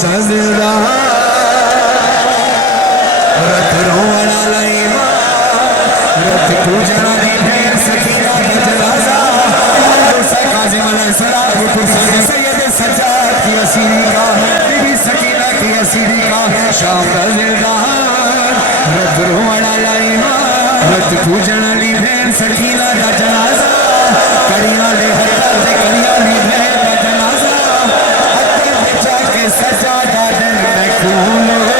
सजदा रथ रोवण लाई रथ पूजन दी ढेर सकीना बजलाजा काजिम अलैहिस्सलाम सैयद सज्जाद की असीरी का बीबी सकीना की असीरी का शाम रज़ेदार रथ रोवण लाई रथ पूजन दी ढेर सकीना दा जनाजा करियां ले हत्तर ते करियां ली ढेर दा जनाजा हत्तर ते जाके सज्जादा दिन मैं खून